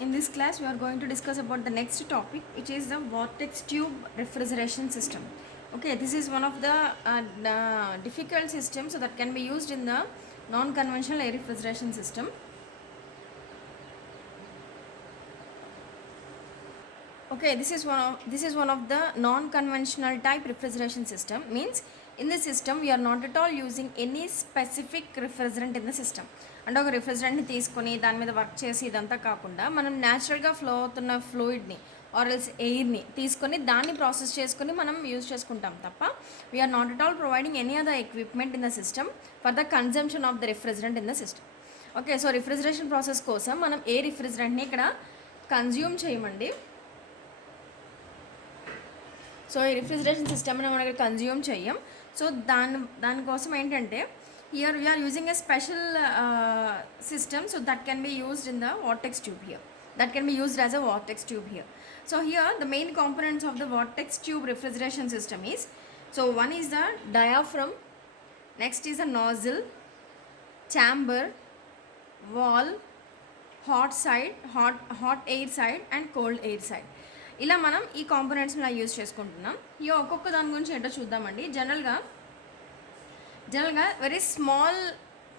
In this class we are going to discuss about the next topic, which is the vortex tube refrigeration system. Okay, this is one of the difficult systems that can be used in the non-conventional air refrigeration system. Okay, this is one of the non-conventional type refrigeration system. Means in the system we are not at all using any specific refrigerant in the system. అంటే ఒక రిఫ్రిజరెంట్ని తీసుకొని దాని మీద work చేసి ఇదంతా కాకుండా మనం న్యాచురల్గా ఫ్లో అవుతున్న ఫ్లూయిడ్ని ఆర్ ఎల్స్ ఎయిర్ని తీసుకొని దాన్ని ప్రాసెస్ చేసుకొని మనం యూజ్ చేసుకుంటాం తప్ప we are not at all providing any other equipment in the system for the consumption of the refrigerant in the system. Okay, so refrigeration process కోసం మనం ఏ రిఫ్రిజరెంట్ని ఇక్కడ కన్జ్యూమ్ చేయమండి. సో ఈ రిఫ్రిజరేషన్ సిస్టమ్ని మనం కన్జ్యూమ్ చెయ్యం. సో దానికోసం ఏంటంటే here we are using a special system, so that can be used in the vortex tube here, that can be used as a vortex tube here. So here the main components of the vortex tube refrigeration system is, so one is the diaphragm, next is a nozzle, chamber, wall, hot air side and cold air side. ఇలా మనం ఈ కాంపోనెంట్స్ని use చేసుకుంటున్నాం. ఈ ఒక్కొక్క దాని గురించి ఏంటో చూద్దామండి. జనరల్గా very small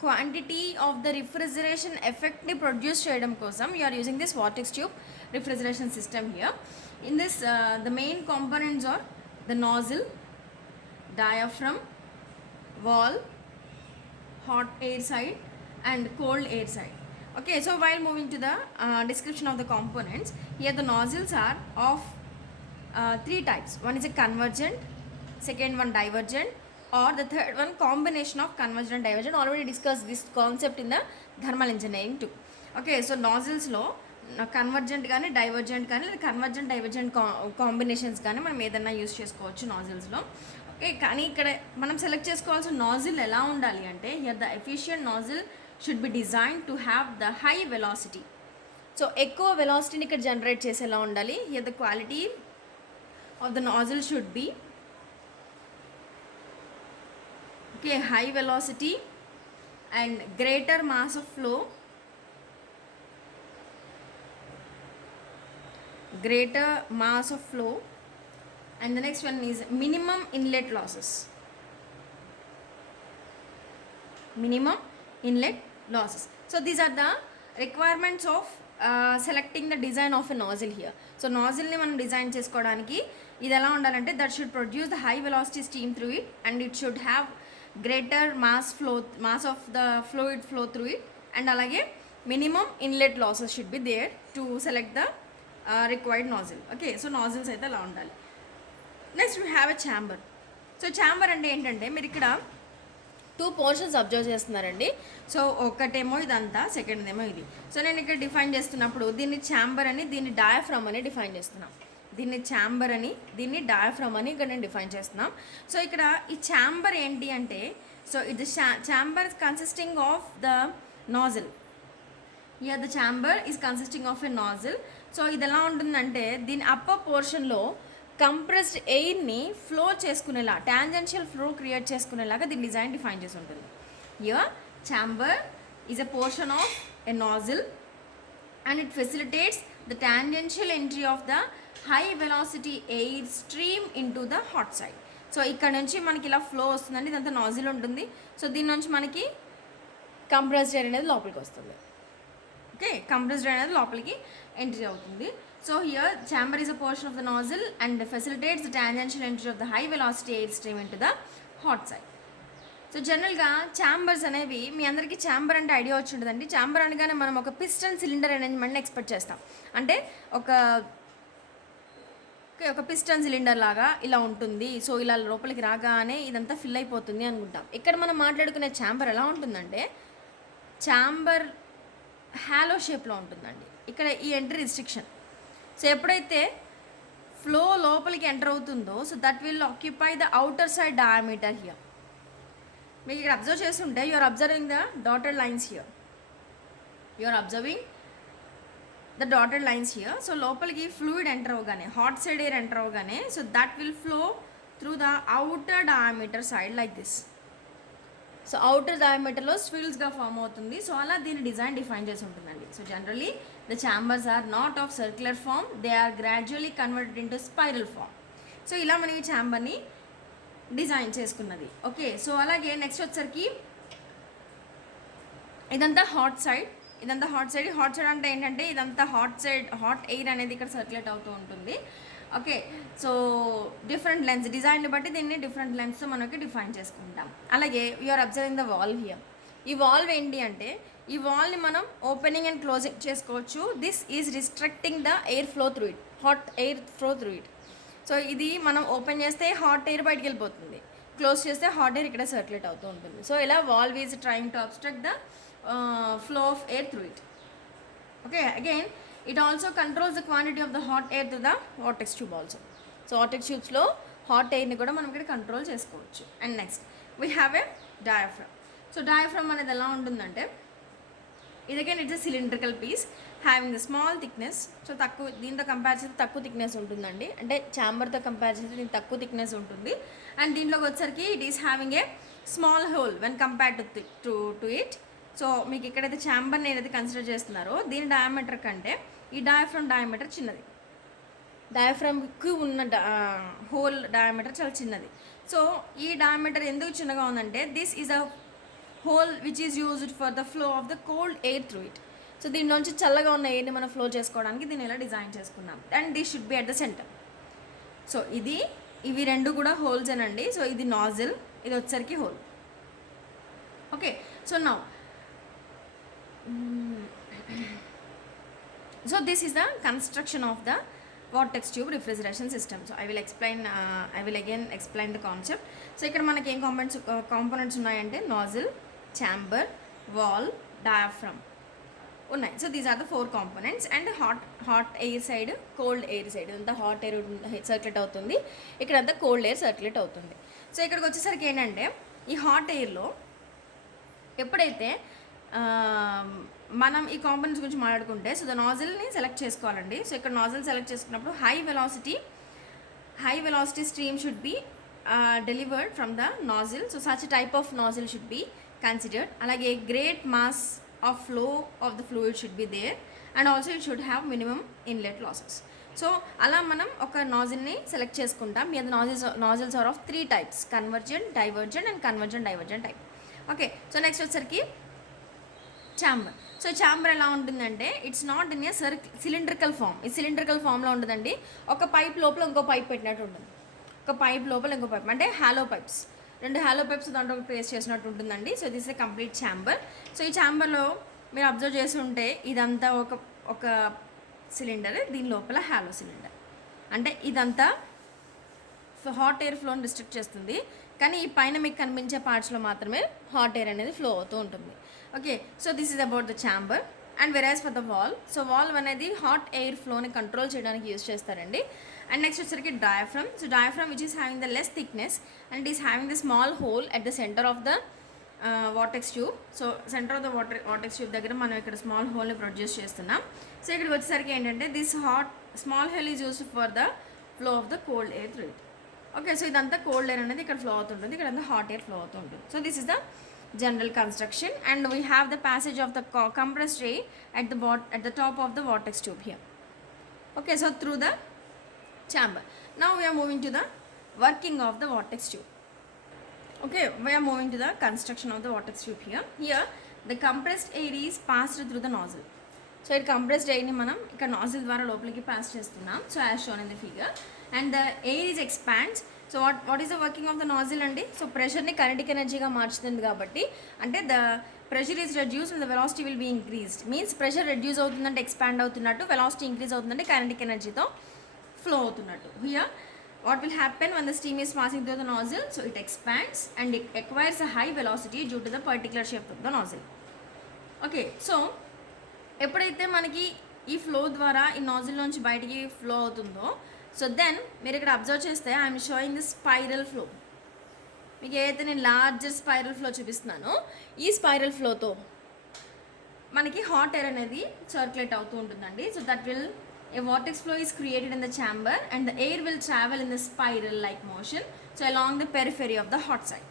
quantity of the refrigeration ఎఫెక్ట్ని ప్రొడ్యూస్ చేయడం కోసం you are using this vortex tube refrigeration system here. In this the main components are the nozzle, diaphragm, valve, hot air side and cold air side. Okay, so while moving to the description of the components, here the nozzles are of three types. One is a convergent, second one divergent, or the third one combination of convergent and divergent. Already discussed this concept in the thermal engineering too. Okay, so nozzles లో convergent కానీ divergent కానీ లేదా convergent divergent combinations కానీ మనం ఏదైనా use చేసుకోవచ్చు నాజిల్స్లో. Okay, కానీ ఇక్కడ మనం సెలెక్ట్ చేసుకోవాల్సిన నాజిల్ ఎలా ఉండాలి అంటే here the efficient nozzle should B design to have the high velocity. So ఎక్కువ వెలాసిటీని ఇక్కడ జనరేట్ చేసేలా ఉండాలి. Here the quality of the nozzle should B okay, high velocity and greater mass of flow, and the next one is minimum inlet losses. So these are the requirements of selecting the design of a nozzle here. So nozzle ni మనం design చేసుకోవడానికి ఇది ఎలా ఉండాలంటే that should produce the high velocity steam through it, and it should have greater mass of the fluid flow through it, and alage minimum inlet losses should be there to select the required nozzle. Okay, so nozzles aithe ala undali. Next we have a chamber. So chamber ante entante మీరు ఇక్కడ two portions observe చేస్తున్నారండి. So ఒకటేమో ఇదంతా, second ఏమో ఇది. So నేను ఇక్కడ define చేస్తున్నప్పుడు దీన్ని ఛాంబర్ అని, దీన్ని డయాఫ్రమ్ అని డిఫైన్ చేస్తున్నాం. దీన్ని ఛాంబర్ అని, దీన్ని డయాఫ్రమ్ అని ఇక్కడ నేను డిఫైన్ చేస్తున్నాం. సో ఇక్కడ ఈ ఛాంబర్ ఏంటి అంటే, సో ఇది chamber consisting of the nozzle. Here the chamber is consisting of a nozzle. So ఇది ఎలా ఉంటుందంటే దీని అప్పర్ పోర్షన్లో కంప్రెస్డ్ ఎయిర్ని ఫ్లో చేసుకునేలా, టాంజెన్షియల్ ఫ్లో క్రియేట్ చేసుకునేలాగా దీని డిజైన్ డిఫైన్ చేసి ఉంటుంది. Here chamber is a portion of a nozzle and it facilitates the tangential entry of the high velocity air stream into the hot side. So ఇక్కడ నుంచి మనకి ఇలా flow వస్తుందండి, ఇదంతా నాజిల్ ఉంటుంది. సో దీని నుంచి మనకి కంప్రెస్డ్ ఎయిర్ అనేది లోపలికి వస్తుంది. ఓకే, కంప్రెస్డ్ ఎయిర్ అనేది లోపలికి ఎంట్రీ అవుతుంది. So here chamber is a portion of the nozzle and facilitates the tangential entry of the high velocity air stream into the hot side. So జనరల్గా chambers అనేవి మీ అందరికీ chamber అంటే idea వచ్చి ఉంటుందండి. Chamber అనగానే మనం ఒక పిస్టన్ సిలిండర్ అరేంజ్మెంట్ని ఎక్స్పెక్ట్ చేస్తాం. అంటే ఒక పిస్టన్ సిలిండర్ లాగా ఇలా ఉంటుంది. సో ఇలా లోపలికి రాగానే ఇదంతా ఫిల్ అయిపోతుంది అనుకుంటాం. ఇక్కడ మనం మాట్లాడుకునే ఛాంబర్ ఎలా ఉంటుందంటే ఛాంబర్ హ్యాలో షేప్లో ఉంటుందండి. ఇక్కడ ఈ ఎంట్రీ రిస్ట్రిక్షన్. సో ఎప్పుడైతే ఫ్లో లోపలికి ఎంటర్ అవుతుందో, so that will occupy the outer side diameter here. మీకు ఇక్కడ అబ్జర్వ్ చేస్తుంటే you are observing the dotted lines here. So లోపలికి ఫ్లూయిడ్ ఎంటర్ అవగానే, హాట్ సైడ్ ఎయిర్ ఎంటర్ అవగానే, so that will flow through the outer diameter side like this. So outer డయామీటర్లో స్విల్స్గా form అవుతుంది. So అలా దీని డిజైన్ డిఫైన్ చేసి ఉంటుందండి. So generally the chambers are not of circular form, they are gradually converted into spiral form. So ఇలా మనం ఈ ఛాంబర్ని డిజైన్ చేసుకున్నది. ఓకే, సో అలాగే నెక్స్ట్ వచ్చేసరికి ఇదంతా హాట్ సైడ్ అంటే ఏంటంటే ఇదంతా హాట్ ఎయిర్ అనేది ఇక్కడ సర్క్యులేట్ అవుతూ ఉంటుంది. ఓకే, సో డిఫరెంట్ లెన్స్ డిజైన్ని బట్టి దీన్ని డిఫరెంట్ లెన్స్తో మనకి డిఫైన్ చేసుకుంటాం. అలాగే you are observing the valve here. ఈ వాల్వ్ ఏంటి అంటే ఈ వాల్ని మనం ఓపెనింగ్ అండ్ క్లోజింగ్ చేసుకోవచ్చు. This is restricting the air flow through it, hot air flow through it. So ఇది మనం ఓపెన్ చేస్తే హాట్ ఎయిర్ బయటికి వెళ్ళిపోతుంది, క్లోజ్ చేస్తే హాట్ ఎయిర్ ఇక్కడ సర్క్యులేట్ అవుతూ ఉంటుంది. సో ఇలా valve is trying to obstruct the flow of air through it. Okay, again it also controls the quantity of the hot air through the vortex tube also. So vortex tubes lo hot air ni kuda మనం ఇక్కడ control చేసుకోవచ్చు. And next we have a diaphragm. So diaphragm అనేది ఎలా ఉంటుందంటే ఇది again it's a cylindrical piece having the small thickness. So దీంతో compare చేస్తే తక్కువ థిక్నెస్ ఉంటుందండి, అంటే ఛాంబర్తో కంపేర్ చేస్తే దీనికి తక్కువ థిక్నెస్ ఉంటుంది. అండ్ దీంట్లోకి వచ్చేసరికి it is having a small whole when compared to it. So మీకు ఎక్కడైతే ఛాంబర్ని ఏదైతే కన్సిడర్ చేస్తున్నారో దీని డయామీటర్ కంటే ఈ డయాఫ్రమ్ డయామీటర్ చిన్నది. డయాఫ్రమ్కి ఉన్న హోల్ డయామీటర్ చాలా చిన్నది. సో ఈ డయామీటర్ ఎందుకు చిన్నగా ఉందంటే this is a hole which is used for the flow of the cold air through it. So దీనిలోంచి చల్లగా ఉన్న ఎయిర్ని మనం ఫ్లో చేసుకోవడానికి దీన్ని ఇలా డిజైన్ చేసుకున్నాం. And this should be at the centre. So ఇవి రెండు కూడా హోల్స్ అనండి. సో ఇది నాజిల్, ఇది వచ్చేసరికి whole. Okay, so now so this is the construction of the vortex tube refrigeration system. So I will again explain the concept. So ఇక్కడ మనకి ఏం కాంపోనెంట్స్ ఉన్నాయంటే నాజిల్, ఛాంబర్, వాల్, డయాఫ్రమ్ ఉన్నాయి. So these are the 4 components. And hot air side, cold air side అంతా hot air circulate అవుతుంది, ఇక్కడంతా cold air circulate అవుతుంది. So ఇక్కడికి వచ్చేసరికి ఏంటంటే ఈ హాట్ ఎయిర్లో ఎప్పుడైతే మనం ఈ కాంపోనెంట్స్ గురించి మాట్లాడుకుంటే సో ద నాజిల్ని సెలెక్ట్ చేసుకోవాలండి. సో ఇక్కడ నాజిల్ సెలెక్ట్ చేసుకున్నప్పుడు high velocity stream should be delivered from the nozzle. So such type of nozzle should be considered. అలాగే great mass of flow of the fluid should be there and also it should have minimum inlet losses. So అలా మనం ఒక నాజిల్ని select చేసుకుంటాం. మీ అది nozzles are of 3 types: convergent, divergent and divergent type. Okay, so next వచ్చేసరికి chamber. So chamber ఎలా ఉంటుందంటే it's not in a cylindrical form. ఈ సిలిండ్రికల్ ఫామ్లో ఉంటుందండి. ఒక పైప్ లోపల ఇంకో పైప్ పెట్టినట్టు ఉంటుంది, ఒక పైప్ లోపల ఇంకో పైప్, అంటే హాలో పైప్స్, 2 హాలో పైప్స్ దాంట్లో ప్లేస్ చేసినట్టు ఉంటుందండి. So this A complete chamber. So ఈ ఛాంబర్లో మీరు అబ్జర్వ్ చేసి ఉంటే ఇదంతా ఒక సిలిండర్, దీని లోపల హాలో సిలిండర్, అంటే ఇదంతా హాట్ ఎయిర్ ఫ్లోని రిస్ట్రిక్ట్ చేస్తుంది. కానీ ఈ పైన మీకు కనిపించే పార్ట్స్లో మాత్రమే హాట్ ఎయిర్ అనేది ఫ్లో అవుతూ ఉంటుంది. Okay, so this is about the chamber. And average for the wall, so valve అనేది హాట్ ఎయిర్ ఫ్లోని కంట్రోల్ చేయడానికి యూజ్ చేస్తారండి. అండ్ నెక్స్ట్ వచ్చేసరికి diaphragm. So diaphragm which is having the less thickness and is having the small hole at the centre of the vortex tube. So centre of the vortex tube దగ్గర మనం ఇక్కడ small హోల్ని produce చేస్తున్నాం. So ఇక్కడికి వచ్చేసరికి ఏంటంటే this small whole is used for the flow of the cold air through it. Okay, so ఇదంతా cold air అనేది ఇక్కడ ఫ్లో అవుతుంటుంది, ఇక్కడంతా హాట్ ఎయిర్ ఫ్లో అవుతుంటుంది. So this is the general construction and we have the passage of the compressed air at the top of the vortex tube here. Okay, so through the chamber. Now we are moving to the working of the vortex tube. Okay, we are moving to the construction of the vortex tube here. Here the compressed air is passed through the nozzle. So it compressed air ni manam ikkada nozzle dwara lopaliki pass chestunnam. So as shown in the figure, and the air is expands. So what is the working of the nozzle అండి? So ప్రెషర్ని kinetic ఎనర్జీగా మార్చుతుంది కాబట్టి, అంటే the pressure is reduce and the velocity will be increased. Means pressure reduce అవుతుందంటే expand అవుతున్నట్టు, velocity increase అవుతుందంటే kinetic ఎనర్జీతో ఫ్లో అవుతున్నట్టు. Here what will happen when the steam is passing through the nozzle? So it expands and it acquires a high velocity due to the particular shape of the nozzle. Okay, so ఎప్పుడైతే మనకి ఈ flow ద్వారా ఈ nozzle నుంచి బయటికి flow అవుతుందో, so then మీరు ఇక్కడ అబ్జర్వ్ చేస్తే I'm showing the spiral flow. మీకు ఏదైతే నేను లార్జర్ స్పైరల్ ఫ్లో చూపిస్తున్నానో ఈ స్పైరల్ ఫ్లోతో మనకి హాట్ ఎయిర్ అనేది సర్క్యులేట్ అవుతూ ఉంటుందండి. So that will a vortex flow is created in the chamber and the air will travel in the spiral like motion. So along the periphery of the hot side.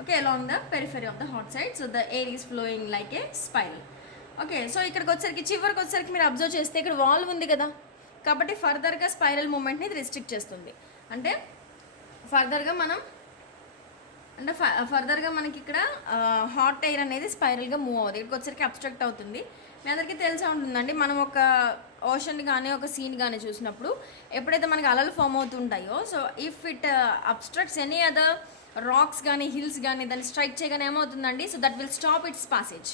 Okay, along the periphery of the hot side, so the air is flowing like a spiral. Okay, so ఇక్కడికి వచ్చేసరికి చివరికి వచ్చేసరికి మీరు observe చేస్తే ఇక్కడ valve ఉంది కదా, కాబట్టి ఫర్దర్గా స్పైరల్ మూమెంట్ని ఇది రిస్ట్రిక్ట్ చేస్తుంది. అంటే ఫర్దర్గా మనకి ఇక్కడ హాట్ ఎయిర్ అనేది స్పైరల్గా మూవ్ అవుతుంది. ఇక్కడికి వచ్చరికి అబ్స్ట్రక్ట్ అవుతుంది. మీ అందరికీ తెలిసే ఉంటుందండి, మనం ఒక ఓషన్ కానీ ఒక సీన్ కానీ చూసినప్పుడు ఎప్పుడైతే మనకి అలలు ఫామ్ అవుతుంటాయో, so if it obstructs any other rocks కానీ హిల్స్ కానీ దాన్ని స్ట్రైక్ చేయగానే ఏమవుతుందండి, so that will stop its passage.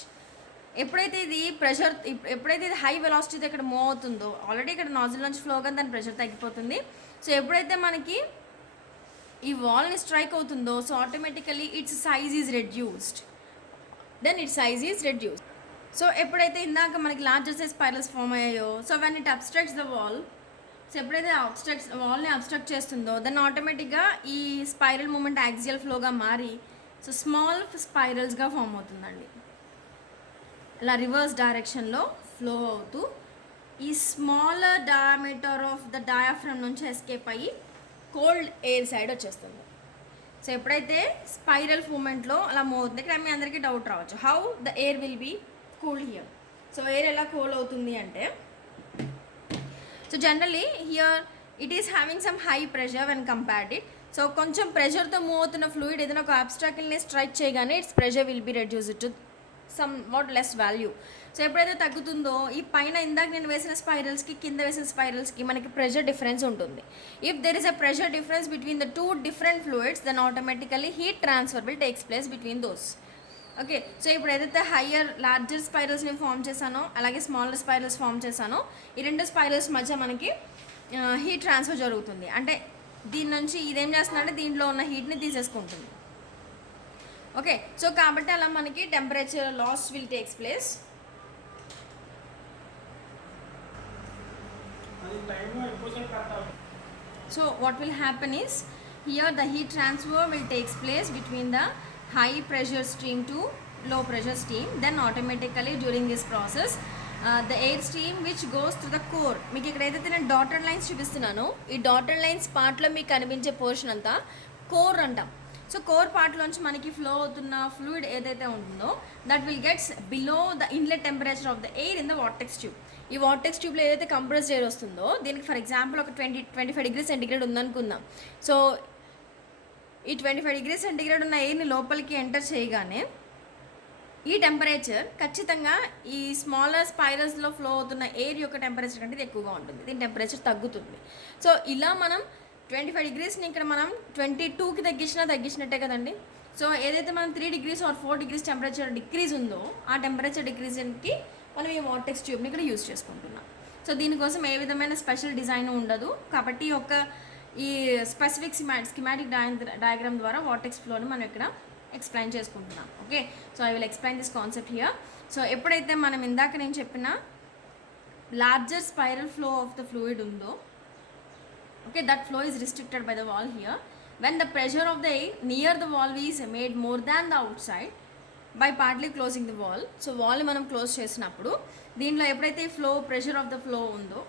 ఎప్పుడైతే ఇది హై వెలాసిటీతో ఇక్కడ మూవ్ అవుతుందో, ఆల్రెడీ ఇక్కడ నాజిల్ నుంచి ఫ్లో కానీ దాని ప్రెషర్ తగ్గిపోతుంది. సో ఎప్పుడైతే మనకి ఈ వాల్ని స్ట్రైక్ అవుతుందో, so automatically it's size is reduced. So ఎప్పుడైతే ఇందాక మనకి లార్జర్ సైజ్ స్పైరల్స్ ఫామ్ అయ్యాయో, so when it obstructs the wall, so ఎప్పుడైతే వాల్ని అబ్స్ట్రక్ట్ చేస్తుందో దెన్ ఆటోమేటిక్గా ఈ స్పైరల్ మూమెంట్ యాక్సియల్ ఫ్లోగా మారి సో స్మాల్ స్పైరల్స్గా ఫామ్ అవుతుందండి. ఇలా రివర్స్ డైరెక్షన్లో ఫ్లో అవుతూ ఈ smaller diameter of the diaphragm నుంచి ఎస్కేప్ అయ్యి కోల్డ్ ఎయిర్ సైడ్ వచ్చేస్తుంది. సో ఎప్పుడైతే స్పైరల్ మూమెంట్లో అలా మూవ్ అవుతుంది, ఇక్కడ మీ అందరికీ డౌట్ రావచ్చు, how the air will be cooled here. So air ఎలా కూల్ అవుతుంది అంటే, so generally here it is having some high pressure when compared it. So కొంచెం ప్రెషర్తో మూవ్ అవుతున్న ఫ్లూయిడ్ ఏదైనా ఒక అబ్స్ట్రాకిల్ని స్ట్రైక్ చేయగానే its pressure will be reduced to some what less value. So ఎప్పుడైతే తగ్గుతుందో ఈ పైన ఇందాక నేను వేసిన స్పైరల్స్కి కింద వేసిన స్పైరల్స్కి మనకి ప్రెషర్ డిఫరెన్స్ ఉంటుంది. If there is a pressure difference between the two different fluids then automatically heat transfer will takes place between those. Okay, so ఇప్పుడు ఏదైతే లార్జర్ స్పైరల్స్ నేను ఫామ్ చేశానో అలాగే స్మాలర్ స్పైరల్స్ ఫామ్ చేశానో, ఈ రెండు స్పైరల్స్ మధ్య మనకి హీట్ ట్రాన్స్ఫర్ జరుగుతుంది. అంటే దీని నుంచి ఇదేం చేస్తుందంటే దీంట్లో ఉన్న హీట్ని తీసేసుకుంటుంది. ఓకే, సో కాబట్టి అలా మనకి temperature loss will takes place. So what will happen is here the heat transfer will takes place between the high pressure stream to low pressure stream. Then automatically during this process the air stream which goes through the core, మీకు ఇక్కడ ఏదైతే నేను dotted lines చూపిస్తున్నానో ఈ dotted lines పార్ట్లో మీకు కనిపించే portion అంతా core అంటాం. సో కోర్ పార్ట్లోంచి మనకి ఫ్లో అవుతున్న ఫ్లూయిడ్ ఏదైతే ఉంటుందో that will gets below the inlet temperature of the air in the vortex tube. ఈ వార్టెక్స్ ట్యూబ్లో ఏదైతే కంప్రెస్డ్ ఎయిర్ వస్తుందో దీనికి ఫర్ ఎగ్జాంపుల్ ఒక 25 డిగ్రీ సెంటిగ్రేడ్ ఉందనుకుందాం. సో ఈ 25 డిగ్రీ సెంటిగ్రేడ్ ఉన్న ఎయిర్ని లోపలికి ఎంటర్ చేయగానే ఈ టెంపరేచర్ ఖచ్చితంగా ఈ స్మాలర్ స్పైరల్స్లో ఫ్లో అవుతున్న ఎయిర్ యొక్క టెంపరేచర్ కంటే ఎక్కువగా ఉంటుంది, దీని టెంపరేచర్ తగ్గుతుంది. సో ఇలా మనం 25 డిగ్రీస్ని ఇక్కడ మనం 22కి తగ్గించినట్టే కదండి. సో ఏదైతే మనం 3 degrees or 4 degrees temperature decrease ఉందో ఆ టెంపరేచర్ డిక్రీజ్కి మనం ఈ వార్టెక్స్ ట్యూబ్ని ఇక్కడ యూజ్ చేసుకుంటున్నాం. సో దీనికోసం ఏ విధమైన స్పెషల్ డిజైన్ ఉండదు, కాబట్టి ఈ స్పెసిఫిక్ స్కిమాటిక్ డయాగ్రామ్ ద్వారా వార్టెక్స్ ఫ్లోని మనం ఇక్కడ ఎక్స్ప్లెయిన్ చేసుకుంటున్నాం. Okay, so I will explain this concept here. So ఎప్పుడైతే మనం ఇందాక నేను చెప్పిన larger spiral flow of the fluid ఉందో, okay, that flow is restricted by the wall here. When the pressure of the air near the wall is made more than the outside by partly closing the wall, so wall మనం close చేసినప్పుడు దీంట్లో ఎప్పుడైతే flow pressure of the flow ఉందో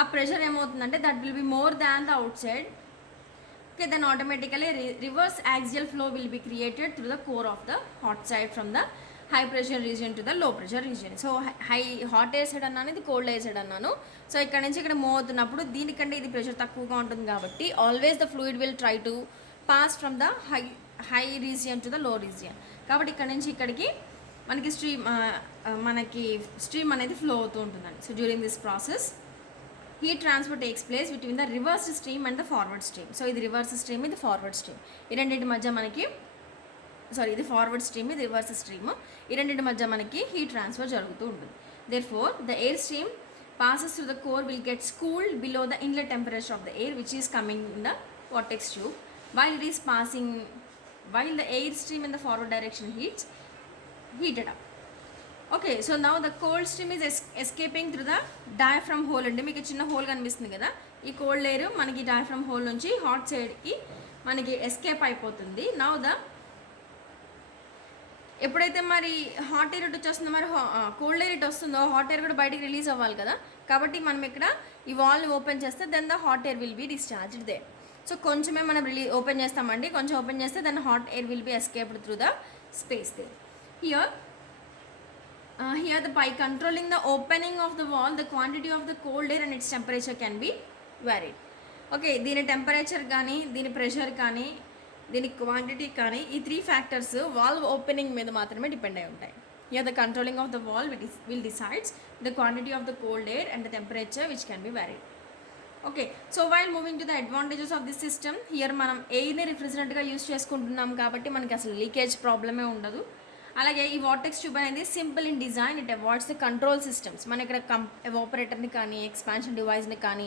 ఆ pressure ఏమవుతుందంటే that will be more than the outside. Okay, then automatically reverse axial flow will be created through the core of the hot side from the high pressure region to the low pressure region. So hot air side అన్నాను, ఇది cold air side అన్నాను. సో ఇక్కడ నుంచి ఇక్కడ move అవుతున్నప్పుడు దీనికంటే ఇది ప్రెషర్ తక్కువగా ఉంటుంది కాబట్టి always the fluid will try to pass from the high region to the లో రీజియన్. కాబట్టి ఇక్కడ నుంచి ఇక్కడికి మనకి స్ట్రీమ్ అనేది ఫ్లో అవుతూ ఉంటుందండి. So during this process heat transfer takes place between the reverse stream and the forward stream. So ఇది రివర్స్ స్ట్రీమ్, ఇది ఫార్వర్డ్ స్ట్రీమ్. ఈ రెండింటి మధ్య మనకి ఇది ఫార్వర్డ్ స్ట్రీమ్, ఇది రివర్స్ స్ట్రీమ్. ఈ రెండింటి మధ్య మనకి హీట్ ట్రాన్స్ఫర్ జరుగుతూ ఉంటుంది. Therefore the air stream passes through the core will get cooled below the inlet temperature of the air which is coming in the vortex tube while the air stream in the forward direction heated up. Okay, so now the cold stream is escaping through the diaphragm hole. అంటే మీకు చిన్న whole కనిపిస్తుంది కదా, ఈ cold air మనకి diaphragm hole నుంచి hot సైడ్కి మనకి ఎస్కేప్ అయిపోతుంది. నౌ ఎప్పుడైతే మరి హాట్ ఎయిర్ ఇటు వచ్చేస్తుందో మరి కోల్డ్ ఎయిర్ ఇటు వస్తుందో హాట్ ఎయిర్ కూడా బయటికి రిలీజ్ అవ్వాలి కదా, కాబట్టి మనం ఇక్కడ ఈ వాల్ని ఓపెన్ చేస్తే then the hot air will be discharged దే. సో కొంచెమే మనం ఓపెన్ చేస్తామండి, కొంచెం ఓపెన్ చేస్తే then hot air will be escaped through the space దే. Here Here by controlling the opening of the wall, the quantity of the cold air and its temperature can be varied. Okay, దీని temperature కానీ దీని pressure కానీ దీని quantity కానీ ఈ 3 factors valve opening మీద మాత్రమే డిపెండ్ అయి ఉంటాయి. Here the controlling of the valve will decides the quantity of the cold air and the temperature which can be varied. Okay, so while moving to the advantages of this system, here మనం ఎయిర్ని రిఫ్రిజరెంట్గా use చేసుకుంటున్నాం కాబట్టి మనకి అసలు leakage ప్రాబ్లమే ఉండదు. అలాగే ఈ వార్టెక్స్ ట్యూబ్ అనేది simple in design, it avoids the control systems. మన ఇక్కడ ఎవాపరేటర్ని కానీ ఎక్స్పాన్షన్ డివైస్ని కానీ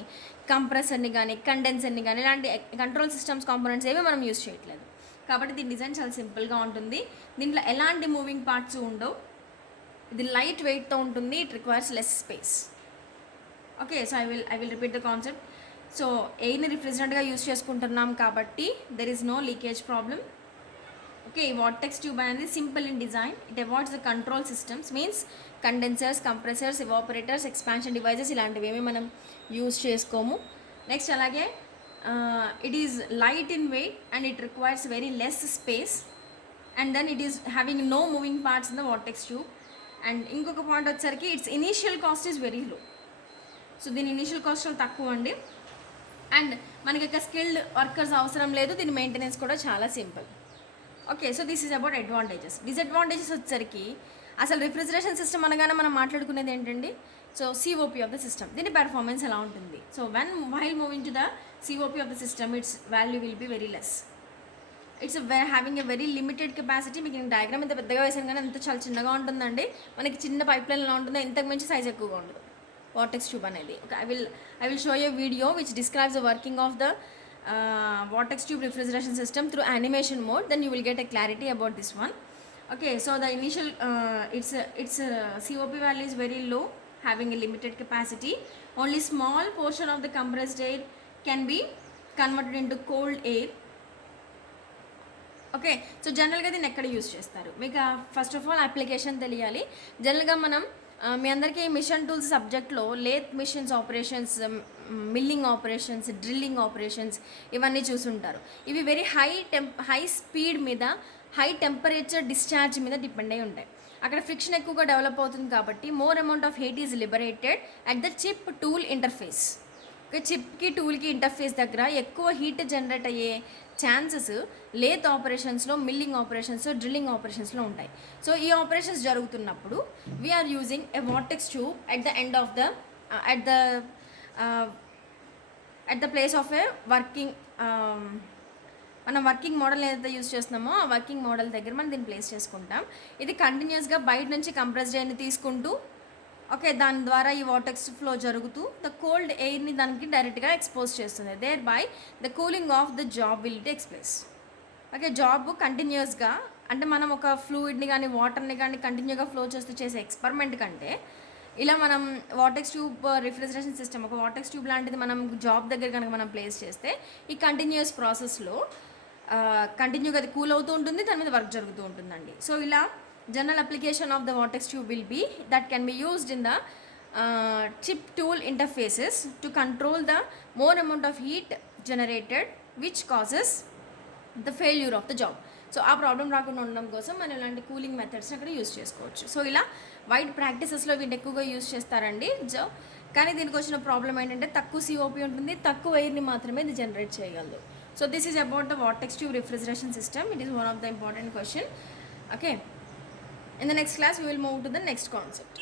కంప్రెసర్ని కానీ కండెన్సర్ని కానీ ఇలాంటి కంట్రోల్ సిస్టమ్స్ కాంపోనెంట్స్ ఏవి మనం యూస్ చేయట్లేదు కాబట్టి దీని డిజైన్ చాలా సింపుల్గా ఉంటుంది. దీంట్లో ఎలాంటి మూవింగ్ పార్ట్స్ ఉండవు. ఇది లైట్ వెయిట్తో ఉంటుంది. It requires less space. Okay, so I will repeat the concept. So ఎయిర్ని రిఫ్రిజరెంట్గా యూస్ చేసుకుంటున్నాం కాబట్టి there is no leakage problem. Okay, ఈ వార్టెక్స్ ట్యూబ్ అనేది simple in design, it avoids the control systems, means condensers, compressors, evaporators, expansion devices ఇలాంటివి ఏమీ మనం use చేసుకోము. నెక్స్ట్ అలాగే it is light in weight and it requires very less space and then it is having no moving parts in the vortex tube. And ఇంకొక point వచ్చేసరికి its initial cost is very low. So దీని initial cost చాలా తక్కువ అండి. And మనకి ఇక్కడ skilled workers అవసరం లేదు. దీని మెయింటెనెన్స్ కూడా చాలా simple. Okay, so this is about advantages. Disadvantages వచ్చేసరికి అసలు రిఫ్రిజరేషన్ సిస్టమ్ అనగానే మనం మాట్లాడుకునేది ఏంటండి, so COP of the system, దీని పెర్ఫార్మెన్స్ ఎలా ఉంటుంది. So while moving to the COP of the system it's value will be very less. It's having a very limited capacity. మీకు నేను డయాగ్రామ్ ఇంత పెద్దగా వేసాను కానీ అంత చాలా చిన్నగా ఉంటుందండి. మనకి చిన్న పైప్ లైన్ ఎలా ఉంటుందో ఇంతకు మించి సైజ్ ఎక్కువగా ఉండదు వార్టెక్స్ ట్యూబ్ అనేది. Okay, I will show you video which describes the working of the vortex tube refrigeration system through animation mode, then you will get a clarity about this one. Okay, so the initial its COP value is very low, having a limited capacity. Only small portion of the compressed air can be converted into cold air. Okay, so జనరల్గా దీన్ని ఎక్కడ use చేస్తారు మీకు first of all application తెలియాలి. జనరల్గా మనం మీ అందరికీ మిషన్ టూల్స్ సబ్జెక్ట్లో lathe machines operations, milling operations, drilling operations ఇవన్నీ చూసుంటారు. ఇవి వెరీ హై స్పీడ్ మీద హై టెంపరేచర్ డిశ్చార్జ్ మీద డిపెండ్ అయి ఉంటాయి. అక్కడ ఫ్రిక్షన్ ఎక్కువగా డెవలప్ అవుతుంది కాబట్టి more amount of heat is liberated at the chip tool interface. Okay, చిప్కి టూల్కి ఇంటర్ఫేస్ దగ్గర ఎక్కువ హీట్ జనరేట్ అయ్యే ఛాన్సెస్ లేత్ ఆపరేషన్స్లో, మిల్లింగ్ ఆపరేషన్స్లో, డ్రిల్లింగ్ ఆపరేషన్స్లో ఉంటాయి. సో ఈ ఆపరేషన్స్ జరుగుతున్నప్పుడు we are using a vortex tube at the end of the at the place of A working, మనం వర్కింగ్ మోడల్ ఏదైతే యూజ్ చేస్తున్నామో ఆ వర్కింగ్ మోడల్ దగ్గర మనం దీన్ని ప్లేస్ చేసుకుంటాం. ఇది కంటిన్యూస్గా బయట నుంచి కంప్రెస్డ్ ఎయిర్ని తీసుకుంటూ, ఓకే, దాని ద్వారా ఈ వార్టెక్స్ ఫ్లో జరుగుతూ ద కోల్డ్ ఎయిర్ని దానికి డైరెక్ట్గా ఎక్స్పోజ్ చేస్తుంది. There by the cooling of the job will takes place. Okay, job కంటిన్యూస్గా అంటే మనం ఒక ఫ్లూయిడ్ని కానీ వాటర్ని కానీ కంటిన్యూగా ఫ్లో చేస్తూ చేసే ఎక్స్పెరిమెంట్ కంటే ఇలా మనం వార్టెక్స్ ట్యూబ్ రిఫ్రిజరేషన్ సిస్టమ్, ఒక వార్టెక్స్ ట్యూబ్ లాంటిది మనం జాబ్ దగ్గర కనుక మనం ప్లేస్ చేస్తే ఈ కంటిన్యూస్ ప్రాసెస్లో కంటిన్యూగా అది కూల్ అవుతూ ఉంటుంది, దాని మీద వర్క్ జరుగుతూ ఉంటుందండి. సో ఇలా general application of the vortex tube will be that can be used in the chip tool interfaces to control the more amount of heat generated which causes the failure of the job. So ఆ problem రాకుండా ఉండడం కోసం మనం ఇలాంటి cooling మెథడ్స్ని అక్కడ use చేసుకోవచ్చు. So ఇలా wide ప్రాక్టీసెస్లో వీటిని ఎక్కువగా యూస్ చేస్తారండి. సో కానీ దీనికి వచ్చిన ప్రాబ్లం ఏంటంటే తక్కువ సిఓపి ఉంటుంది, తక్కువ ఎయిర్ని మాత్రమే ఇది జనరేట్ చేయగలదు. So this is about the vortex tube refrigeration system. It is one of the important question. Okay, in the next class we will move to the next concept.